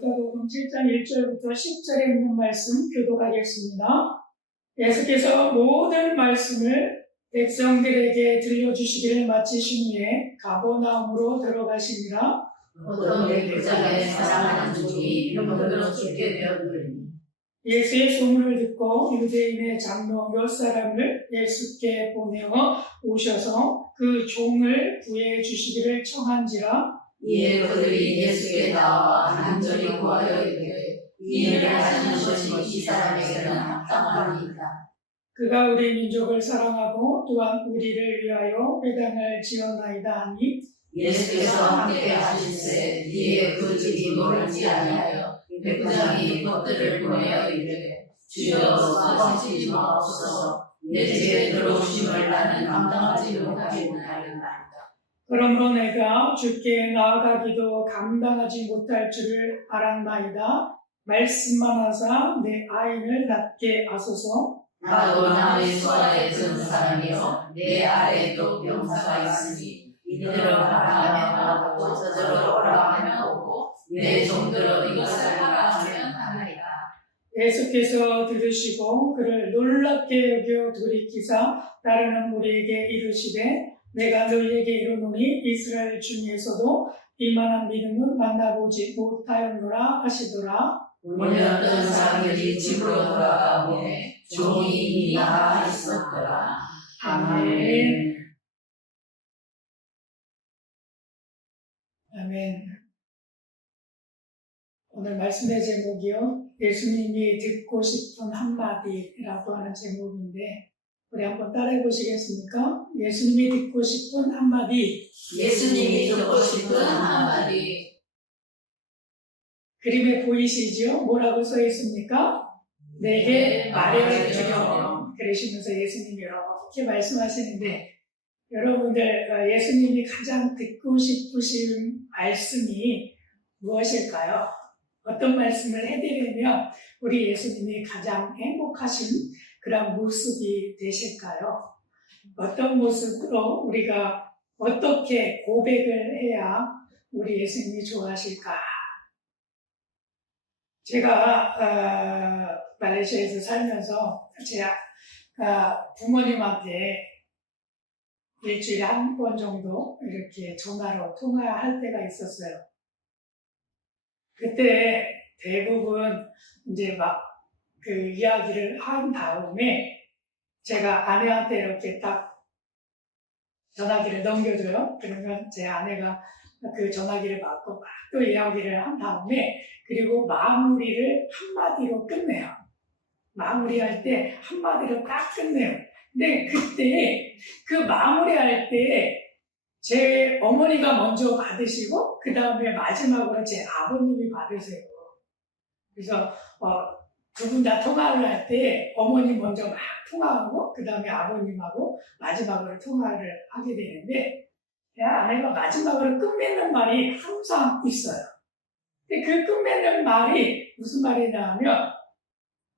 누가복음 7장 1절부터 10절에 있는 말씀 교독하겠습니다. 예수께서 모든 말씀을 백성들에게 들려주시기를 마치신 후에 가버나움으로 들어가시니라. 어떤 백부장의 사랑하는 종이 병들어 죽게 되었더니 예수의 소문을 듣고 유대인의 장로 몇 사람을 예수께 보내어 오셔서 그 종을 구해 주시기를 청한지라. 이에 그들이 예수께 나와 간절히 구하여 이르되 이 일을 하시는 것이 이 사람에게는 합당하니이다. 그가 우리 민족을 사랑하고 또한 우리를 위하여 회당을 지어나이다 하니 예수께서 함께 하실세 이에 그들이 놀지 아니하여 백부장이 그들을 보내어 이르되 주여 도와주시지 마옵소서 내 집에 들어오심을 나는 감당하지 못하겠나이다. 그러므로 내가 주께 나아가기도 감당하지 못할 줄을 알았나이다. 말씀만 하사 내 아이를 낫게 하소서. 나도 남의 수하에 든 사람이요 내 아래에도 병사가 있으니 이들을 하라 하면 하고 저들을 오라 하면 오고 내 종들은 이것을 하라 하면 하나이다. 예수께서 들으시고 그를 놀랍게 여겨 돌이키사 따르는 우리에게 이르시되 내가 너희에게 이르노니 이스라엘 중에서도 이만한 믿음은 만나보지 못하였노라 하시더라. 오늘 어떤 사람들이 집으로 돌아가오매 종이 이미 나가 있었더라. 아멘. 아멘. 오늘 말씀의 제목이요, 예수님이 듣고 싶은 한마디라고 하는 제목인데 우리 한번 따라해 보시겠습니까? 예수님이 듣고 싶은 한마디. 예수님이 듣고 싶은 한마디. 그림에 보이시죠? 뭐라고 써 있습니까? 내게 말해주렴. 그러시면서 예수님이 이렇게 말씀하시는데 여러분들 예수님이 가장 듣고 싶으신 말씀이 무엇일까요? 어떤 말씀을 해드리면 우리 예수님이 가장 행복하신 그런 모습이 되실까요? 어떤 모습으로 우리가 어떻게 고백을 해야 우리 예수님이 좋아하실까? 제가 말레이시아에서 살면서 제가 부모님한테 일주일에 한 번 정도 이렇게 전화로 통화할 때가 있었어요. 그때 대부분 이제 막 그 이야기를 한 다음에 제가 아내한테 이렇게 딱 전화기를 넘겨줘요. 그러면 제 아내가 그 전화기를 받고 막 또 이야기를 한 다음에 그리고 마무리를 한마디로 끝내요. 마무리할 때 한마디로 딱 끝내요. 근데 그때 그 마무리할 때 제 어머니가 먼저 받으시고 그 다음에 마지막으로 제 아버님이 받으세요. 그래서 두 분 다 통화를 할 때 어머니 먼저 막 통화하고 그 다음에 아버님하고 마지막으로 통화를 하게 되는데 제 아내가 마지막으로 끝맺는 말이 항상 있어요. 근데 그 끝맺는 말이 무슨 말이냐 하면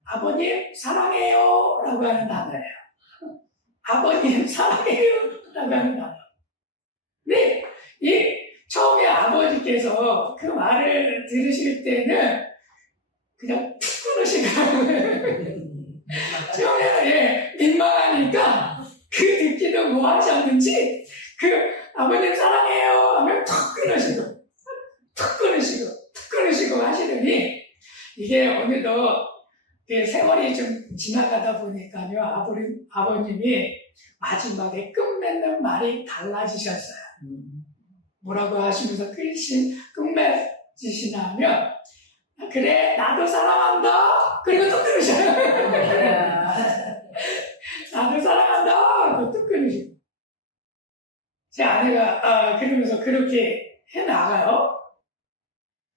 아버님 사랑해요 라고 하는 단어예요. 아버님 사랑해요 라고 하는 단어. 근데 처음에 아버지께서 그 말을 들으실 때는 그냥 툭 끊으시더라고요. 처음에는 민망하니까 그 듣기도 뭐 하셨는지 그 아버님 사랑해요 하면 툭 끊으시고 하시더니 이게 어느덧 세월이 좀 지나가다 보니까요 아버님이 마지막에 끝맺는 말이 달라지셨어요. 뭐라고 하시면서 끝맺으시냐면 그래 나도 사랑한다 그리고 또 끊으셔요. 나도 사랑한다 그리고 또 끊으시고 제 아내가 그러면서 그렇게 해나가요.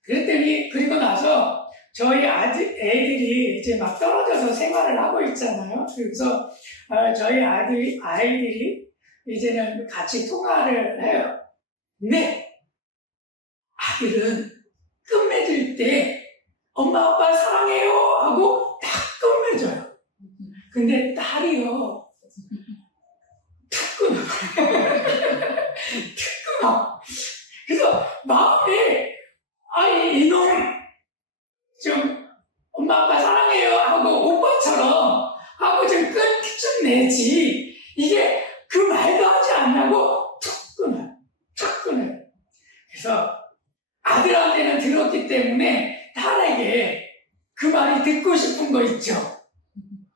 그랬더니 그리고 나서 저희 애들이 이제 막 떨어져서 생활을 하고 있잖아요. 그래서 저희 아이들이 이제는 같이 통화를 해요. 근데 아들은 끝맺을 때 엄마 아빠 사랑해요 하고 딱 끝맺어요. 근데 딸이요 툭 끊어요. 툭 끊어. 그래서 마음에 이놈 되지. 이게 그 말도 하지 않냐고 툭 끊어요. 그래서 아들한테는 들었기 때문에 딸에게 그 말이 듣고 싶은 거 있죠.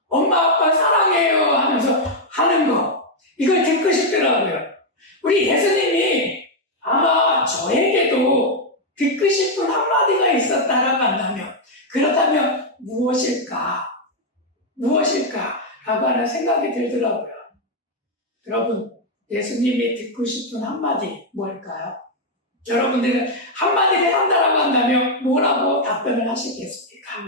엄마 아빠 사랑해요 하면서 하는 거. 이걸 듣고 싶더라고요. 우리 예수님이 아마 저에게도 듣고 싶은 한마디가 있었다라고 한다면, 그렇다면 무엇일까? 라고 하는 생각이 들더라고요. 여러분, 예수님이 듣고 싶은 한마디 뭘까요? 여러분들은 한마디를 한다라고 한다면 뭐라고 답변을 하시겠습니까?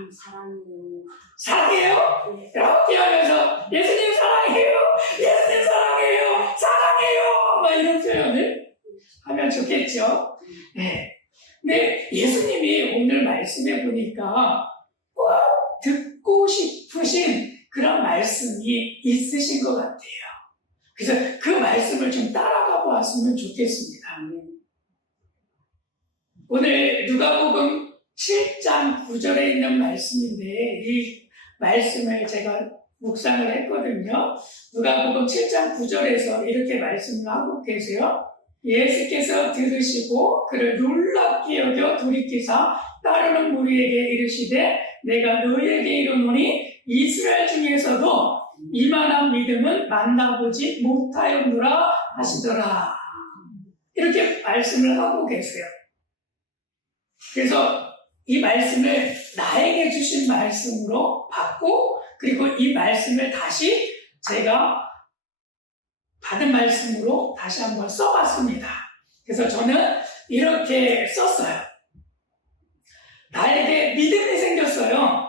사랑해요? 이렇게 하면서 예수님 사랑해요? 예수님 사랑해요? 막 이런 표현을 하면 좋겠죠? 네. 근데 예수님이 오늘 말씀해 보니까 꼭 듣고 싶으신 그런 말씀이 있으신 것 같아요. 그래서 그 말씀을 좀 따라가 보았으면 좋겠습니다. 오늘 누가복음 7장 9절에 있는 말씀인데 이 말씀을 제가 묵상을 했거든요. 누가복음 7장 9절에서 이렇게 말씀을 하고 계세요. 예수께서 들으시고 그를 놀랍게 여겨 돌이키사 따르는 무리에게 이르시되 내가 너희에게 이르노니 이스라엘 중에서도 이만한 믿음은 만나보지 못하였노라 하시더라. 이렇게 말씀을 하고 계세요. 그래서 이 말씀을 나에게 주신 말씀으로 받고, 그리고 이 말씀을 다시 제가 받은 말씀으로 다시 한번 써봤습니다. 그래서 저는 이렇게 썼어요. 나에게 믿음이 생겼어요.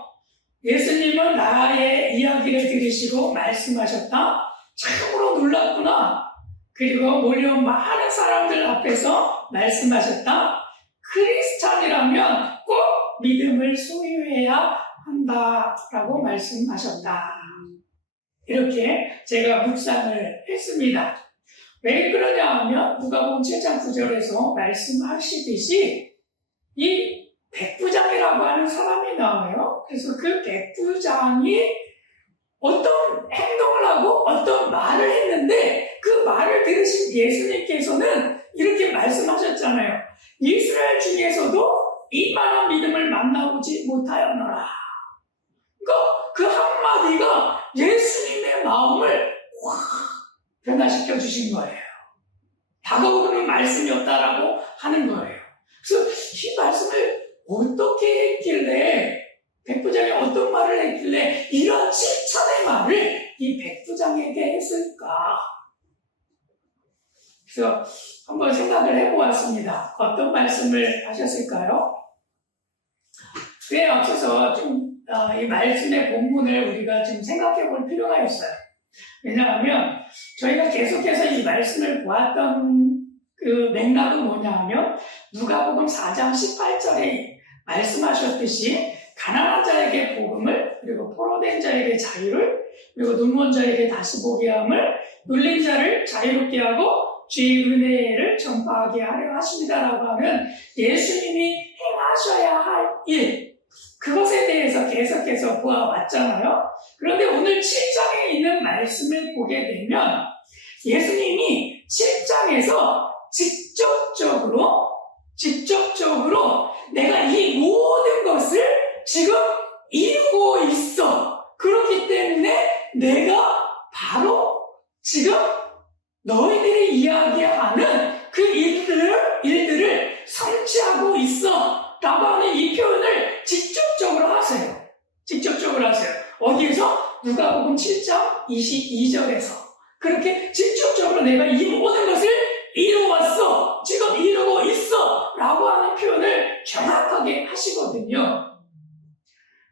예수님은 나의 이야기를 들으시고 말씀하셨다. 참으로 놀랍구나. 그리고 몰려온 많은 사람들 앞에서 말씀하셨다. 크리스찬이라면 꼭 믿음을 소유해야 한다라고 말씀하셨다. 이렇게 제가 묵상을 했습니다. 왜 그러냐 하면 누가복음 7장 9절에서 말씀하시듯이 이 백부장이라고 하는 사람이 나와요. 그래서 그 백부장이 어떤 행동을 하고 어떤 말을 했는데 그 말을 들으신 예수님께서는 이렇게 말씀하셨잖아요. 이스라엘 중에서도 이만한 믿음을 만나보지 못하였노라. 그러니까 그 한마디가 예수님의 마음을 확 변화시켜 주신 거예요. 다가오는 말씀이었다라고 하는 거예요. 그래서 이 말씀을 어떻게 했길래, 백부장이 어떤 말을 했길래 이런 칭찬의 말을 이 백부장에게 했을까? 그래서 한번 생각을 해보았습니다. 어떤 말씀을 하셨을까요? 그에 앞서서 좀 이 말씀의 본문을 우리가 좀 생각해 볼 필요가 있어요. 왜냐하면 저희가 계속해서 이 말씀을 보았던 그 맥락은 뭐냐 하면 누가복음 4장 18절에 말씀하셨듯이 가난한 자에게 복음을, 그리고 포로된 자에게 자유를, 그리고 눈먼 자에게 다시 보게 함을, 눌린 자를 자유롭게 하고 주의 은혜를 전파하게 하려 하십니다라고 하면 예수님이 행하셔야 할 일, 그것에 대해서 계속해서 보아왔잖아요. 그런데 오늘 7장에 있는 말씀을 보게 되면 예수님이 7장에서 직접적으로 내가 이 모든 것을 지금 이루고 있어. 그렇기 때문에 내가 바로 지금 너희들이 이야기하는 그 일들을 성취하고 있어. 라고 하는 이 표현을 직접적으로 하세요. 어디에서? 누가복음 7장 22절에서. 그렇게 직접적으로 내가 이 모든 것을 이루었어. 지금 이루고 있어. 라고 하는 표현을 정확하게 하시거든요.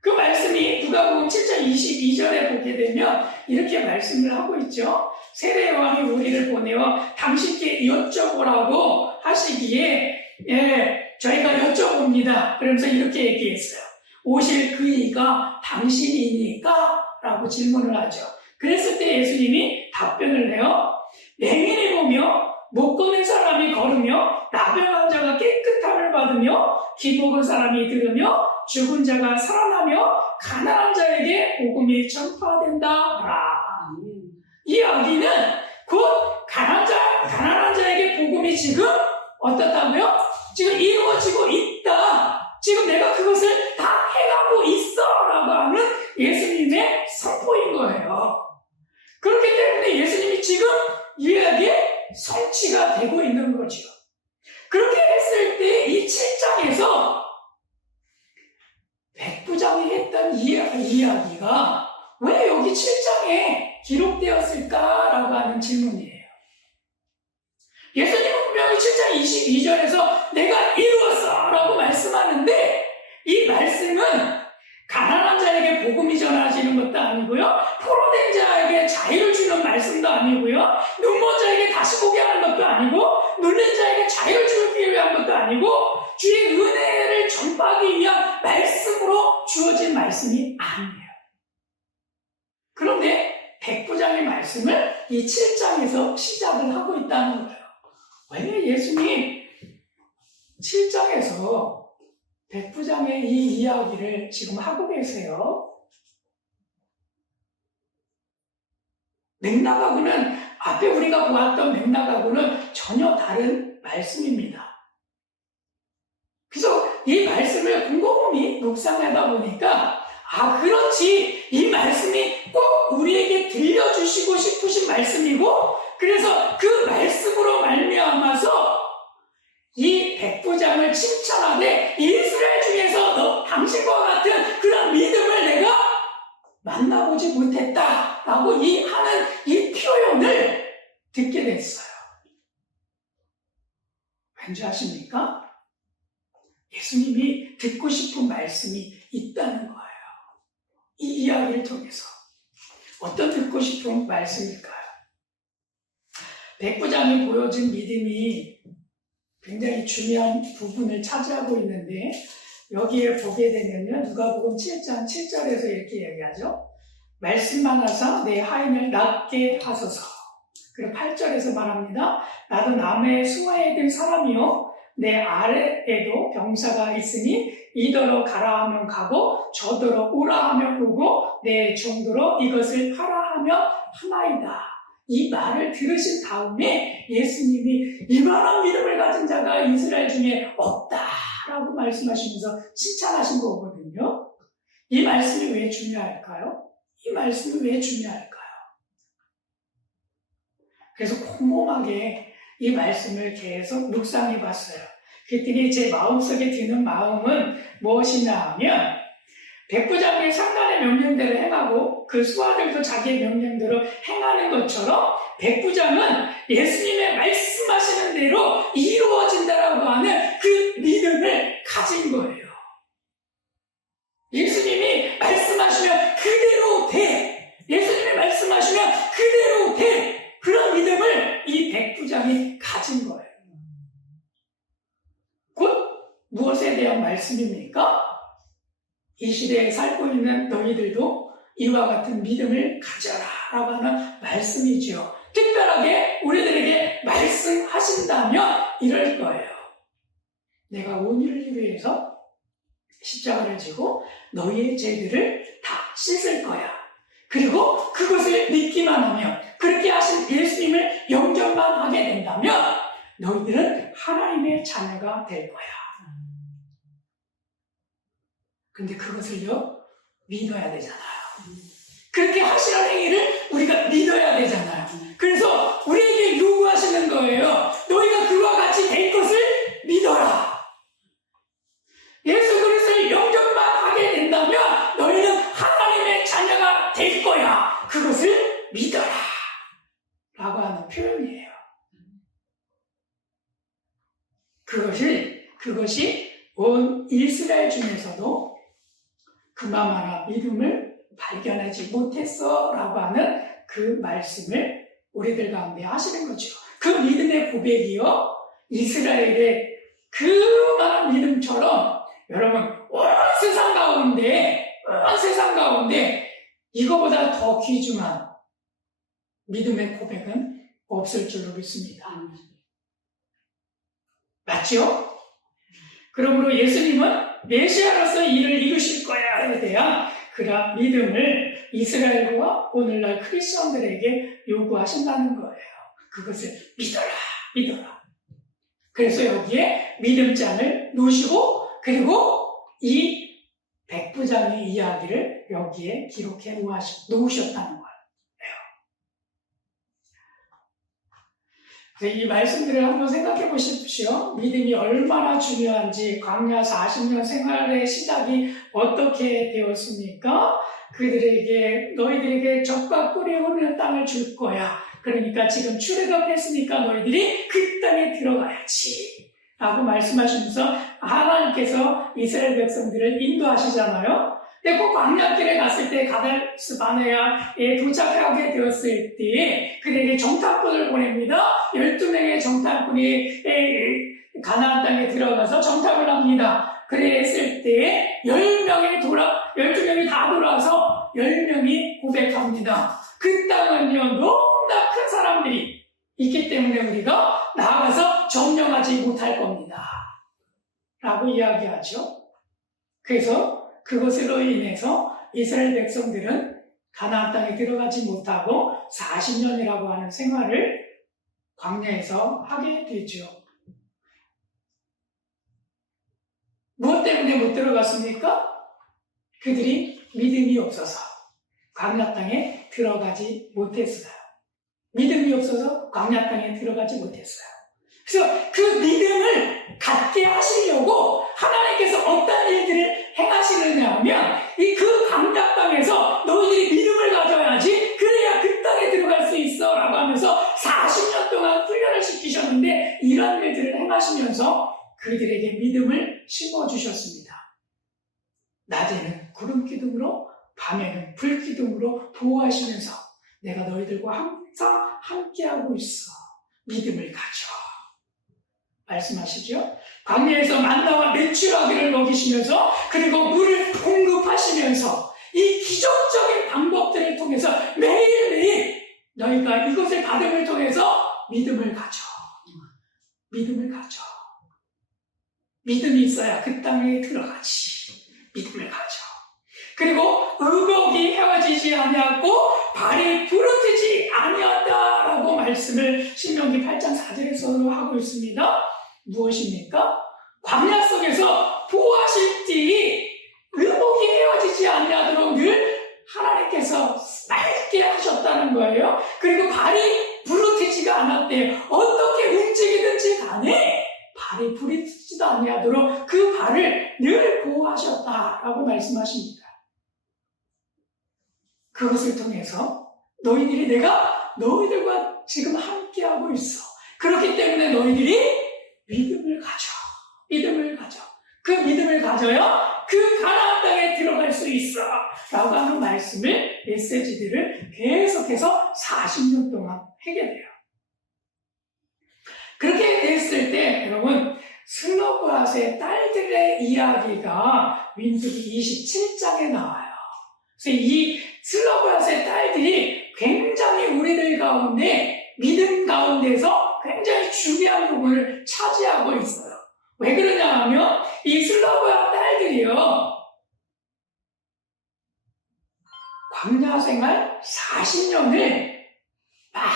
그 말씀이 누가복음 7장 22절에 보게 되면 이렇게 말씀을 하고 있죠. 세례 요한이 우리를 보내어 당신께 여쭤보라고 하시기에 저희가 여쭤봅니다. 그러면서 이렇게 얘기했어요. 오실 그 이가 당신이니까? 라고 질문을 하죠. 그랬을 때 예수님이 답변을 해요. 맹인이 보며 못 걷는 사람이 걸으며 나병한 자가 깨끗함을 받으며 기복은 사람이 들으며 죽은 자가 살아나며 가난한 자에게 복음이 전파된다. 이야기는 곧 가난한 자에게 복음이 지금 어떻다고요? 지금 이루어지고 있다. 지금 내가 그것을 다 해가고 있어. 라고 하는 예수님의 선포인 거예요. 그렇기 때문에 예수님이 지금 이야기의 성취가 되고 있는 거죠. 그렇게 했을 때 이 7장에서 백부장이 했던 이야기가 왜 여기 7장에 기록되었을까라고 하는 질문이에요. 예수님은 분명히 7장 22절에서 내가 이루었어 라고 말씀하는데 이 말씀은 가난한 자에게 복음이 전하지는 것도 아니고요. 포로된 자에게 자유를 주는 말씀도 아니고요. 눈먼 자에게 다시 보게 하는 것도 아니고 눌린 자에게 자유를 주기 위한 것도 아니고 주의 은혜를 전파하기 위한 말씀으로 주어진 말씀이 아니에요. 그런데 백부장의 말씀을 이 7장에서 시작을 하고 있다는 거예요. 왜 예수님 7장에서 백부장의 이 이야기를 지금 하고 계세요? 맥락하고는 앞에 우리가 보았던 맥락하고는 전혀 다른 말씀입니다. 그래서 이 말씀을 곰곰이 묵상하다 보니까 그렇지 이 말씀이 꼭 우리에게 들려주시고 싶으신 말씀이고 그래서 그 말씀으로 말미암아서 이 백부장을 칭찬하되 이스라엘 중에서 당신과 같은 그런 믿음을 내가 만나보지 못했다라고 하는 이 표현을 듣게 됐어요. 왠지 아십니까? 예수님이 듣고 싶은 말씀이 있다는 거예요. 이 이야기를 통해서 어떤 듣고 싶은 말씀일까요? 백부장이 보여준 믿음이 굉장히 중요한 부분을 차지하고 있는데 여기에 보게 되면요. 누가복음 7장 7절에서 이렇게 얘기하죠. 말씀만 하사 내 하인을 낫게 하소서. 그리고 8절에서 말합니다. 나도 남의 수하에 든 사람이요. 내 아래에도 병사가 있으니 이더러 가라 하면 가고 저더러 오라 하면 오고 내 종더러 이것을 하라 하면 하나이다. 이 말을 들으신 다음에 예수님이 이만한 믿음을 가진 자가 이스라엘 중에 없다라고 말씀하시면서 칭찬하신 거거든요. 이 말씀이 왜 중요할까요? 이 말씀이 왜 중요할까요? 그래서 꼼꼼하게 이 말씀을 계속 묵상해 봤어요. 그랬더니 제 마음속에 드는 마음은 무엇이냐 하면 백부장이 상관의 명령대로 행하고 그 수하들도 자기의 명령대로 행하는 것처럼 백부장은 예수님의 말씀하시는 대로 이루어진다라고 하는 그 믿음을 가진 거예요. 예수님이 말씀하시면 그대로 돼. 예수님이 말씀하시면 그대로 돼. 그런 믿음을 이 백부장이 가진 거예요. 곧 무엇에 대한 말씀입니까? 이 시대에 살고 있는 너희들도 이와 같은 믿음을 가져라 라고 하는 말씀이죠. 특별하게 우리들에게 말씀하신다면 이럴 거예요. 내가 온 인류를 위해서 십자가를 지고 너희의 죄들을 다 씻을 거야. 그리고 그것을 믿기만 하면 그렇게 하신 예수님을 영접만 하게 된다면 너희들은 하나님의 자녀가 될 거야. 근데 그것을요, 믿어야 되잖아요. 그렇게 하시는 행위를 우리가 믿어야 되잖아요. 그래서 우리에게 요구하시는 거예요. 너희가 그와 같이 될 것을 믿어라. 예수 그리스도를 영접만 하게 된다면 너희는 하나님의 자녀가 될 거야. 그것을 믿어라. 라고 하는 표현이에요. 그것이 온 이스라엘 중에서도 그나마나 믿음을 발견하지 못했어 라고 하는 그 말씀을 우리들 가운데 하시는 거죠. 그 믿음의 고백이요, 이스라엘의 그만한 믿음처럼 여러분 온 세상 가운데 이거보다 더 귀중한 믿음의 고백은 없을 줄로 믿습니다. 맞죠? 그러므로 예수님은 메시아로서 이를 이루실 거야에 대한 그런 믿음을 이스라엘과 오늘날 크리스천들에게 요구하신다는 거예요. 그것을 믿어라, 믿어라. 그래서 여기에 믿음장을 놓으시고 그리고 이 백부장의 이야기를 여기에 기록해 놓으셨다는 거예요. 이 말씀들을 한번 생각해 보십시오. 믿음이 얼마나 중요한지, 광야 40년 생활의 시작이 어떻게 되었습니까? 그들에게, 너희들에게 젖과 꿀이 흐르는 땅을 줄 거야. 그러니까 지금 출애굽했으니까 너희들이 그 땅에 들어가야지. 라고 말씀하시면서 하나님께서 이스라엘 백성들을 인도하시잖아요. 근데 그 광야길에 갔을 때 가데스 바네아에 도착하게 되었을 때 그들에게 정탐꾼을 보냅니다. 12명의 정탐꾼이 가나안 땅에 들어가서 정탐을 합니다. 그랬을 때 12명이 다 돌아와서 10명이 고백합니다. 그 땅은요 너무나 큰 사람들이 있기 때문에 우리가 나아가서 점령하지 못할 겁니다. 라고 이야기하죠. 그래서 그것으로 인해서 이스라엘 백성들은 가나안 땅에 들어가지 못하고 40년이라고 하는 생활을 광야에서 하게 되죠. 무엇 때문에 못 들어갔습니까? 그들이 믿음이 없어서 광야 땅에 들어가지 못했어요. 믿음이 없어서 광야 땅에 들어가지 못했어요. 그래서 그 믿음을 갖게 하시려고 하나님께서 어떤 일들을 행하시느냐 하면 그 광야 땅에서 너희들이 믿음을 가져야지 그래야 그 땅에 들어갈 수 있어 라고 하면서 40년 동안 훈련을 시키셨는데 이런 일들을 행하시면서 그들에게 믿음을 심어주셨습니다. 낮에는 구름 기둥으로 밤에는 불 기둥으로 보호하시면서 내가 너희들과 항상 함께하고 있어. 믿음을 가져. 말씀하시죠? 광야에서 만나와 메추라기를 먹이시면서 그리고 물을 공급하시면서 이 기적적인 방법들을 통해서 매일매일 너희가 이것을 받음을 통해서 믿음을 가져. 믿음을 가져. 믿음이 있어야 그 땅에 들어가지. 믿음을 가져. 그리고 의복이 헤어지지 아니하고 발이 부르트지 아니었다라고 말씀을 신명기 8장 4절에서 하고 있습니다. 무엇입니까? 광야 속에서 보호하실 때 의복이 헤어지지 아니하도록 늘 하나님께서 맑게 하셨다는 거예요. 그리고 발이 부르트지가 않았대요. 어떻게 움직이든지 간에 발이 부르트지도 아니하도록 그 발을 늘 보호하셨다라고 말씀하십니다. 그것을 통해서 내가 너희들과 지금 함께하고 있어. 그렇기 때문에 너희들이 믿음을 가져. 믿음을 가져. 그 믿음을 가져야 그 가나안 땅에 들어갈 수 있어. 라고 하는 말씀을, 메시지들을 계속해서 40년 동안 하게 돼요. 그렇게 됐을 때 여러분 슬로브앗의 딸들의 이야기가 민수기 27장에 나와요. 그래서 이 슬로브앗의 딸들이 굉장히 우리들 가운데 믿음 가운데서 굉장히 중요한 부분을 차지하고 있어요. 왜 그러냐 하면 이 슬로브앗 딸들이요 광야 생활 40년을 막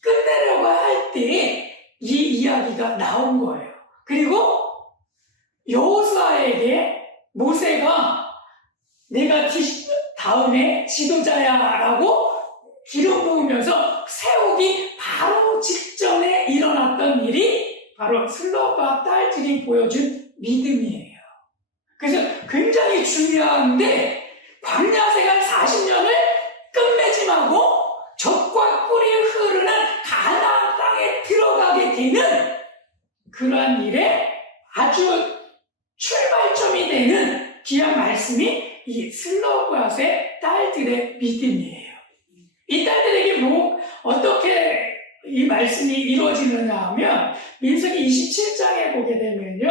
끝내려고 할 때 이 이야기가 나온 거예요. 그리고 여호수아에게 모세가 내가 다음에 지도자야 라고 기름 부으면서 세우기 바로 직전에 일어났던 일이 바로 슬로브앗 딸들이 보여준 믿음이에요. 그래서 굉장히 중요한데 광야 생활 40년을 끝맺음하고 젖과 꿀이 흐르는 가나안 땅에 들어가게 되는 그러한 일에 아주 출발점이 되는 귀한 말씀이 이 슬로브앗의 딸들의 믿음이에요. 이 딸들에게 어떻게 이 말씀이 이루어지느냐 하면 민수기 27장에 보게 되면요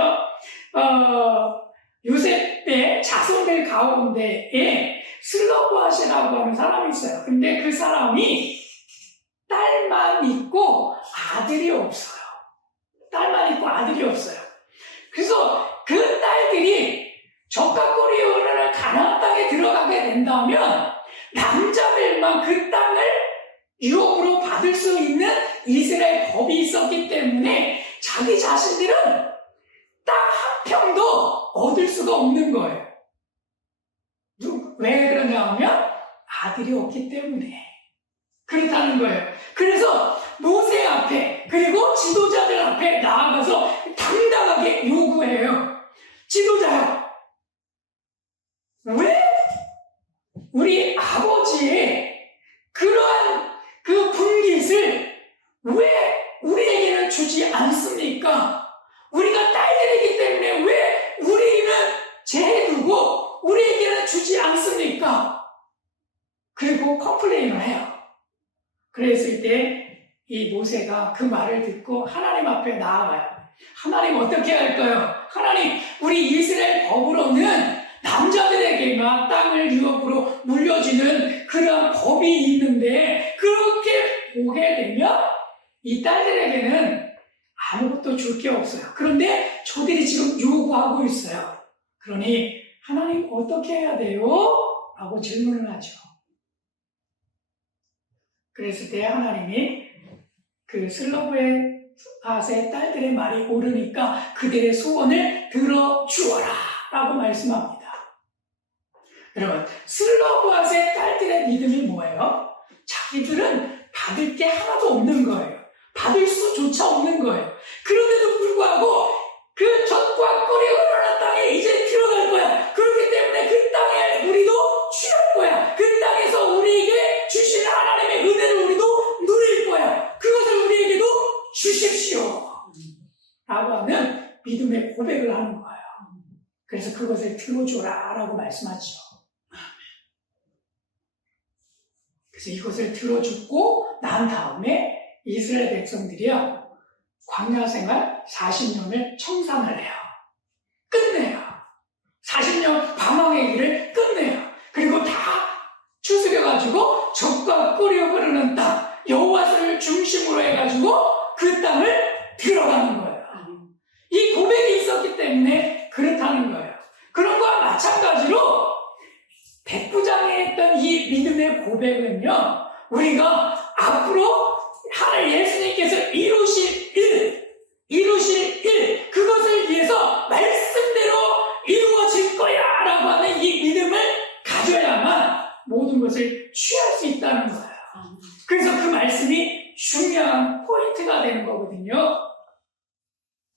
요셉의 자손들 가운데에 슬로브앗이라고 하는 사람이 있어요. 근데 그 사람이 딸만 있고 아들이 없어요. 딸만 있고 아들이 없어요. 그래서 그 딸들이 젖과 꿀이 흐르는 가나안 땅에 들어가게 된다면 남자들만 그 땅을 유업으로 받을 수 있는 이스라엘 법이 있었기 때문에 자기 자신들은 땅 한 평도 얻을 수가 없는 거예요. 왜 그러냐 하면 아들이 없기 때문에 그렇다는 거예요. 그래서 모세 앞에 그리고 지도자들 앞에 나아가서 당당하게 요구해요. 지도자요, 왜 우리 아버지의 그러한 그 분깃을 왜 우리에게는 주지 않습니까? 우리가 딸들이기 때문에 왜 우리는 제해두고 우리에게는 주지 않습니까? 그리고 컴플레인을 해요. 그랬을 때 이 모세가 그 말을 듣고 하나님 앞에 나아가요. 하나님 어떻게 할까요? 하나님, 우리 이스라엘 법으로는 남자들에게만 땅을 유업으로 물려주는 그런 법이 있는데 그렇게 보게 되면 이 딸들에게는 아무것도 줄 게 없어요. 그런데 저들이 지금 요구하고 있어요. 그러니 하나님 어떻게 해야 돼요? 라고 질문을 하죠. 그랬을 때 하나님이 그 슬로브앗의 딸들의 말이 옳으니까 그들의 소원을 들어주어라 라고 말씀합니다. 여러분, 슬로브앗의 딸들의 믿음이 뭐예요? 자기들은 받을 게 하나도 없는 거예요. 받을 수조차 없는 거예요. 그런데도 불구하고 그 젖과 꿀이 흐르는 땅에 이제 들어갈 거야. 그렇기 때문에 그 땅에 우리도 취할 거야. 그 땅에서 우리에게 주시는 하나님의 은혜를 우리도 누릴 거야. 그것을 우리에게도 주십시오 라고 하는 믿음의 고백을 하는 거예요. 그래서 그것을 들어줘라 라고 말씀하죠. 그래서 이것을 들어주고 난 다음에 이스라엘 백성들이요, 광야 생활 40년을 청산을 해요. 끝내요. 40년 방황의 길을 끝내요. 그리고 다 추스려가지고 젖과 꿀이 흐르는 땅, 여호와를 중심으로 해가지고 그 땅을 들어가는 거예요. 이 고백이 있었기 때문에 그렇다는 거예요. 그런 거와 마찬가지로 백부장에 했던 이 믿음의 고백은요, 우리가 앞으로 하늘 예수님께서 이루실 일, 그것을 위해서 말씀대로 이루어질 거야 라고 하는 이 믿음을 가져야만 모든 것을 취할 수 있다는 거예요. 그래서 그 말씀이 중요한 포인트가 되는 거거든요.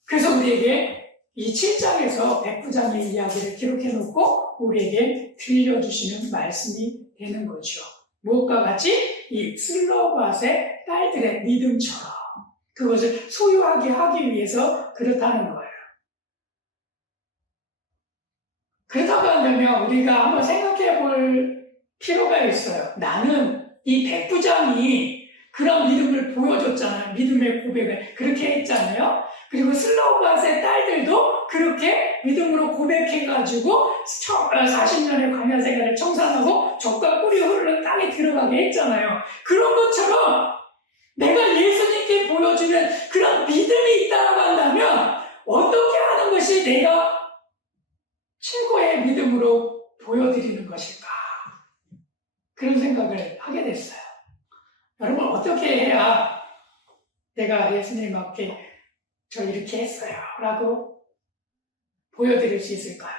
그래서 우리에게 이 7장에서 백부장의 이야기를 기록해 놓고 우리에게 들려주시는 말씀이 되는 거죠. 무엇과 같이 이 슬로밧의 딸들의 믿음처럼 그것을 소유하게 하기 위해서 그렇다는 거예요. 그렇다고 한다면 우리가 한번 생각해 볼 필요가 있어요. 나는 이 백부장이 그런 믿음을 보여줬잖아요. 믿음의 고백을 그렇게 했잖아요. 그리고 슬로밧의 딸들도 그렇게 믿음으로 고백해가지고 40년의 광야 생활을 청산하고 젖과 꿀이 흐르는 땅에 들어가게 했잖아요. 그런 것처럼 내가 예수님께 보여주는 그런 믿음이 있다고 한다면 어떻게 하는 것이 내가 최고의 믿음으로 보여드리는 것일까? 그런 생각을 하게 됐어요. 여러분, 어떻게 해야 내가 예수님 앞에 저 이렇게 했어요 라고 보여드릴 수 있을까요?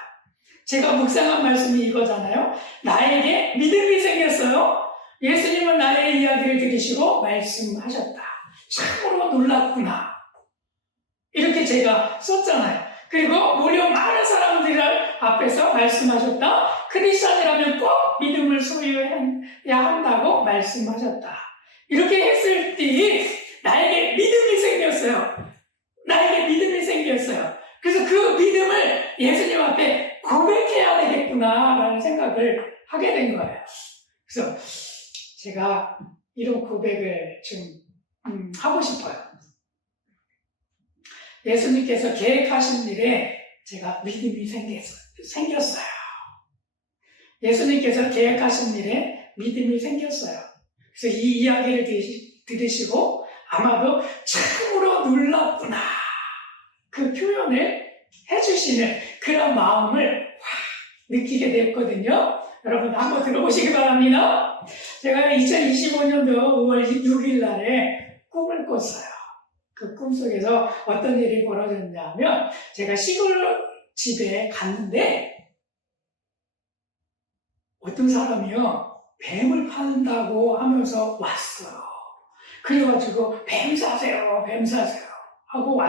제가 묵상한 말씀이 이거잖아요. 나에게 믿음이 생겼어요. 예수님은 나의 이야기를 들으시고 말씀하셨다. 참으로 놀랐구나. 이렇게 제가 썼잖아요. 그리고 무려 많은 사람들 앞에서 말씀하셨다. 크리스찬이라면 꼭 믿음을 소유해야 한다고 말씀하셨다. 이렇게 했을 때 나에게 믿음이 생겼어요. 나에게 믿음이 생겼어요. 그래서 그 믿음을 예수님 앞에 고백해야 되겠구나라는 생각을 하게 된 거예요. 그래서 제가 이런 고백을 좀 하고 싶어요. 예수님께서 계획하신 일에 제가 믿음이 생겼어요. 예수님께서 계획하신 일에 믿음이 생겼어요. 그래서 이 이야기를 들으시고 아마도 참으로 놀랍구나 그 표현을 해주시는 그런 마음을 확 느끼게 됐거든요. 여러분 한번 들어보시기 바랍니다. 제가 2025년도 5월 6일 날에 꿈을 꿨어요. 그 꿈속에서 어떤 일이 벌어졌냐면 제가 시골 집에 갔는데 어떤 사람이요 뱀을 파는다고 하면서 왔어요. 그래가지고 뱀 사세요 하고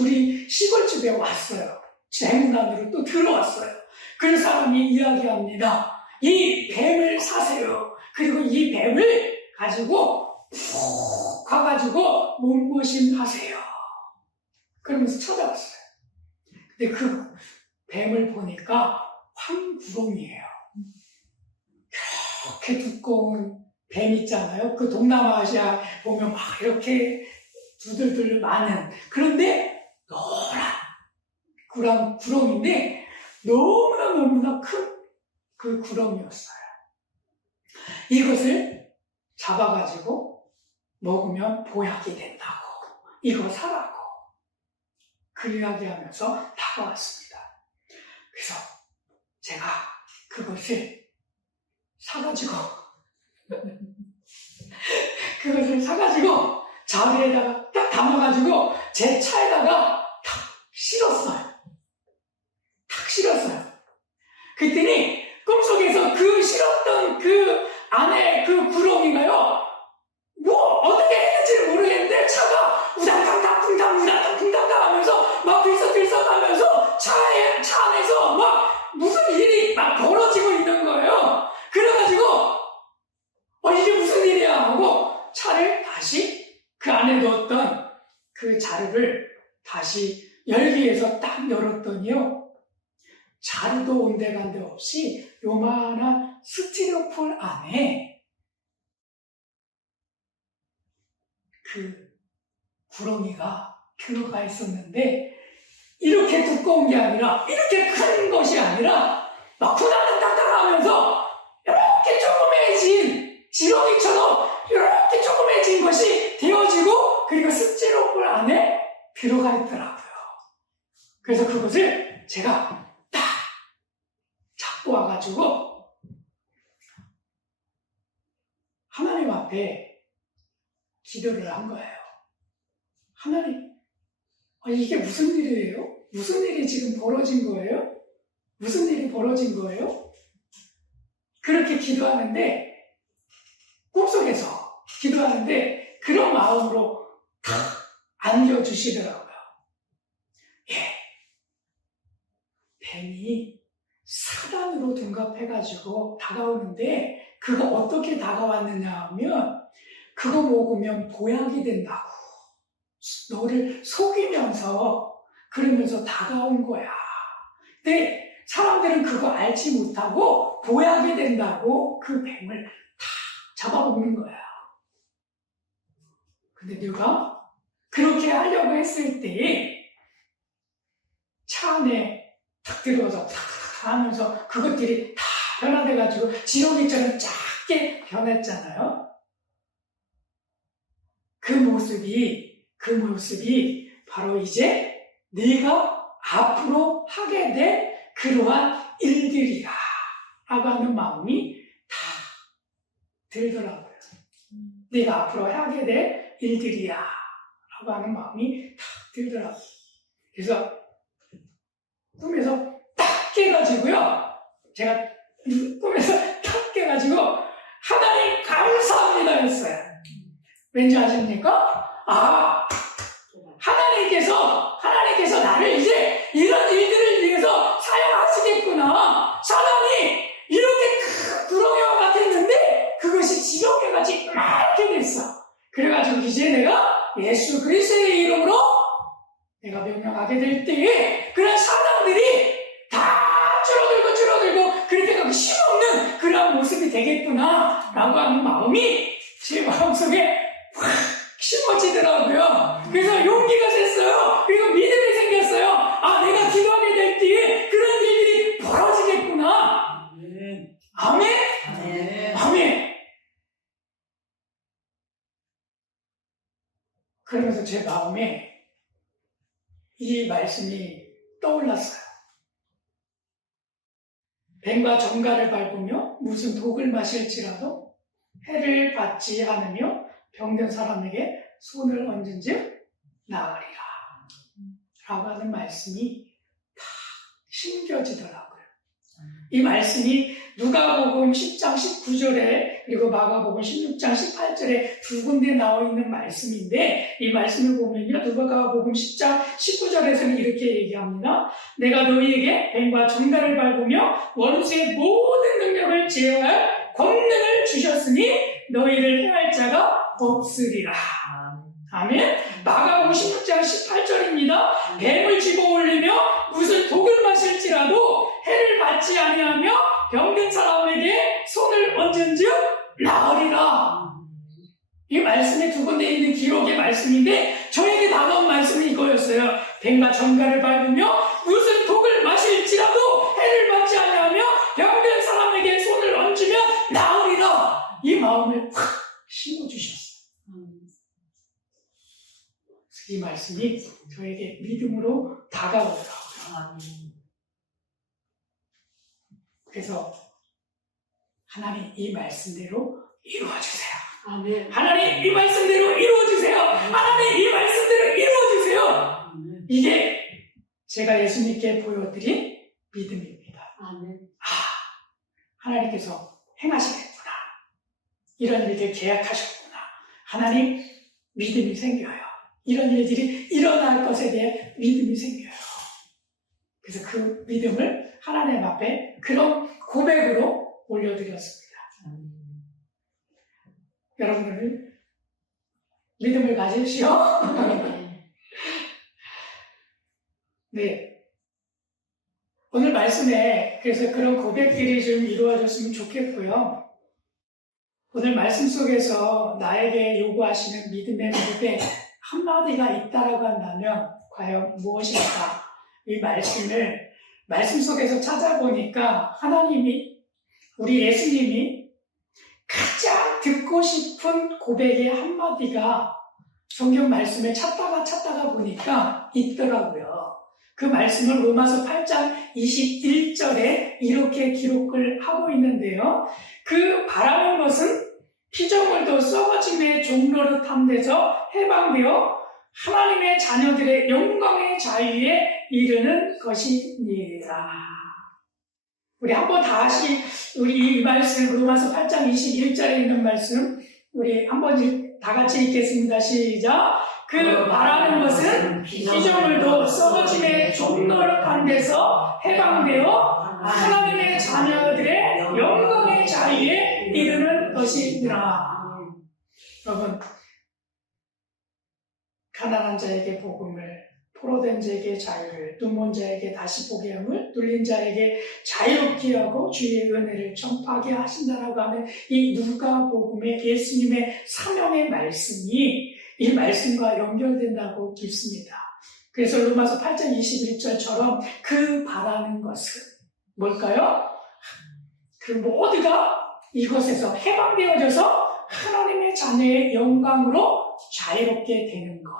우리 시골집에 왔어요. 대문 안으로 또 들어왔어요. 그 사람이 이야기합니다. 이 뱀을 사세요. 그리고 이 뱀을 가지고 푹 가가지고 몸보신하세요. 그러면서 찾아왔어요. 근데 그 뱀을 보니까 황구렁이에요. 이렇게 두꺼운 뱀 있잖아요. 그 동남아시아 보면 막 이렇게 두들들 많은. 그런데 노란 구렁인데 너무나 큰 그 구렁이었어요. 이것을 잡아가지고 먹으면 보약이 된다고. 이거 사라고. 그 이야기하면서 다가왔습니다. 그래서 제가 그것을 사가지고 자리에다가 딱 담아가지고 제 차에다가 탁 실었어요. 그랬더니 꿈속에서 그 실었던 그 안에 그 구렁이가요, 뭐 어떻게 했는지 모르겠는데 차가 우당탕탕 하면서 막 들썩하면서 차 안에서 막 무슨 일이 막 벌어지고 있는 거예요. 그래가지고 이게 무슨 일이야 하고 차를 다시 그 안에 넣었던 그 자루를 다시 열기 위해서 딱 열었더니요, 자루도 온데간데 없이 요만한 스티로폴 안에 그 구렁이가 들어가 있었는데 이렇게 두꺼운 게 아니라 이렇게 큰 것이 아니라 막 후다닥닥닥 하면서 이렇게 조그매진 지렁이처럼 이렇게 조그매진 것이 되어지고 그리고 스티로폴 안에 들어가 있더라고요. 그래서 그것을 제가 딱 잡고 와가지고 하나님 앞에 기도를 한 거예요. 하나님, 이게 무슨 일이에요? 무슨 일이 지금 벌어진 거예요? 무슨 일이 벌어진 거예요? 그렇게 기도하는데, 꿈속에서 기도하는데 그런 마음으로 탁 안겨주시더라고요. 뱀이 사단으로 둔갑해가지고 다가오는데 그거 어떻게 다가왔느냐 하면 그거 먹으면 보약이 된다고 너를 속이면서 그러면서 다가온 거야. 근데 사람들은 그거 알지 못하고 보약이 된다고 그 뱀을 다 잡아먹는 거야. 근데 누가 그렇게 하려고 했을 때 차 안에 탁 들어가서 탁 하면서 그것들이 다 변화돼가지고 지렁이처럼 작게 변했잖아요. 그 모습이 바로 이제 네가 앞으로 하게 될 그러한 일들이야 라고 하는 마음이 다 들더라고요. 네가 앞으로 하게 될 일들이야 라고 하는 마음이 다 들더라고요. 그래서 꿈에서 딱 깨가지고요, 제가 꿈에서 딱 깨가지고 하나님 감사합니다 했어요. 왠지 아십니까? 하나님께서 나를 이제 이런 일들을 위해서 사용하시겠구나. 사람이 이렇게 큰 구렁이와 같았는데 그것이 지렁이같이 이렇게 됐어. 그래가지고 이제 내가 예수 그리스도의 이름으로 내가 명령하게 될 때에 그런 사람들이 다 줄어들고 그렇게 힘없는 그런 모습이 되겠구나 라고 하는 마음이 제 마음속에 확 심어지더라고요. 그래서 용기가 됐어요. 그리고 믿음이 생겼어요. 내가 기도하게 될 때에 그런 일들이 벌어지겠구나. 아멘. 그러면서 제 마음에 이 말씀이 떠올랐어요. 뱀과 정갈을 밟으며 무슨 독을 마실지라도 해를 받지 않으며 병든 사람에게 손을 얹은즉 나으리라 라고 하는 말씀이 다 심겨지더라고요. 이 말씀이 누가복음 10장 19절에 그리고 마가복음 16장 18절에 두 군데 나와 있는 말씀인데, 이 말씀을 보면요, 누가복음 10장 19절에서는 이렇게 얘기합니다. 내가 너희에게 뱀과 정갈을 밟으며 원수의 모든 능력을 제어할 권능을 주셨으니 너희를 해할 자가 없으리라. 아멘. 마가복음 16장 18절입니다. 뱀을 집어 올리며 무슨 독을 마실지라도 해를 받지 아니하며 병든 사람에게 손을 얹은즉 나으리라. 이 말씀이 두 군데 있는 기록의 말씀인데 저에게 다가온 말씀은 이거였어요. 뱀과 정갈을 밟으며 무슨 독을 마실지라도 해를 받지 아니하며 병든 사람에게 손을 얹으면 나으리라. 이 마음을 확 심어주셨어요. 이 말씀이 저에게 믿음으로 다가오더라고요. 그래서 하나님 이 말씀대로 이루어주세요. 아멘. 하나님 이 말씀대로 이루어주세요. 하나님 이 말씀대로 이루어주세요. 이게 제가 예수님께 보여드린 믿음입니다. 아멘. 하나님께서 행하시겠구나. 이런 일들 계약하셨구나. 하나님 믿음이 생겨요. 이런 일들이 일어날 것에 대해 믿음이 생겨요. 그래서 그 믿음을 하나님 앞에 그런 고백으로 올려드렸습니다. 여러분들 믿음을 가지시오. 네. 오늘 말씀에 그래서 그런 고백들이 좀 이루어졌으면 좋겠고요. 오늘 말씀 속에서 나에게 요구하시는 믿음의 고백 한마디가 있다라고 한다면 과연 무엇일까? 이 말씀을 말씀 속에서 찾아보니까 하나님이, 우리 예수님이 가장 듣고 싶은 고백의 한마디가 성경 말씀을 찾다가 보니까 있더라고요. 그 말씀을 로마서 8장 21절에 이렇게 기록을 하고 있는데요. 그 바라는 것은 피조물도 썩어짐의 종로릇한 데서 해방되어 하나님의 자녀들의 영광의 자유에 이르는 것이니라. 우리 한번 다시 우리 이 말씀 로마서 8장 21절에 있는 말씀 우리 한번 다 같이 읽겠습니다. 시작. 그 바라는 것은 피조물도 썩어짐의 종로릇한 데서 해방되어 하나님의 자녀들의 영광의 자유에 이르는 것이니라. 여러분, 가난한 자에게 복음을, 포로된 자에게 자유를, 눈먼 자에게 다시 보게 함을, 눌린 자에게 자유롭게 하고 주의 은혜를 전파하게 하신다라고 하는 이 누가복음의 예수님의 사명의 말씀이 이 말씀과 연결된다고 믿습니다. 그래서 로마서 8장 21절처럼 그 바라는 것은 뭘까요? 그 모두가 이것에서 해방되어져서 하나님의 자녀의 영광으로 자유롭게 되는 것.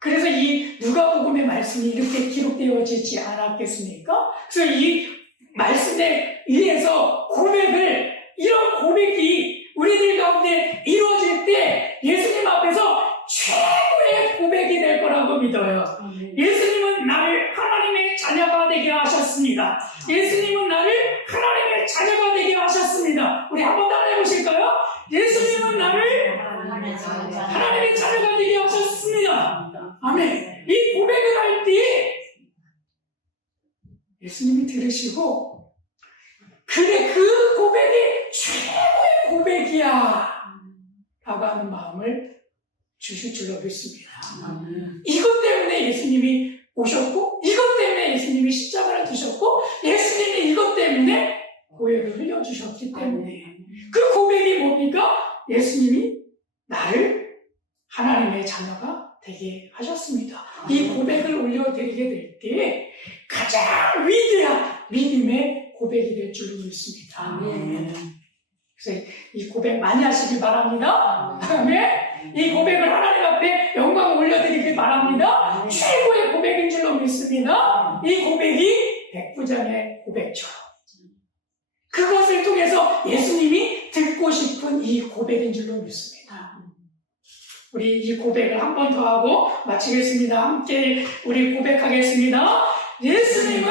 그래서 이 누가복음의 말씀이 이렇게 기록되어지지 않았겠습니까? 그래서 이 말씀에 의해서 고백을, 이런 고백이 우리들 가운데 이루어질 때 예수님 앞에서 최고의 고백이 될 거라고 믿어요. 예수님은 나를 하나님의 자녀가 되게 하셨습니다. 예수님은 나를 하나님의 자녀가 되게 하셨습니다. 우리 한번 따라해 보실까요? 예수님은 나를 하나님의 자녀가 되게 하셨습니다. 아멘. 이 고백을 할 때 예수님이 들으시고, 그래, 그 고백이 최고의 고백이야 라고 하는 마음을 주실 줄로 믿습니다. 이것 때문에 예수님이 오셨고, 이것 때문에 예수님이 십자가를 두셨고, 예수님이 이것 때문에 보혈을 흘려주셨기 때문에, 그 고백이 뭡니까? 예수님이 나를 하나님의 자녀가 되게 하셨습니다. 이 고백을 올려드리게 될 때 가장 위대한 믿음의 고백이 될 줄로 믿습니다. 아멘. 그래서 이 고백 많이 하시길 바랍니다. 아멘. 이 고백을 하나님 앞에 영광 올려드리길 바랍니다. 최고의 고백인 줄로 믿습니다. 이 고백이 백부장의 고백처럼 그래서 예수님이 듣고 싶은 이 고백인 줄로 믿습니다. 우리 이 고백을 한 번 더 하고 마치겠습니다. 함께 우리 고백하겠습니다. 예수님은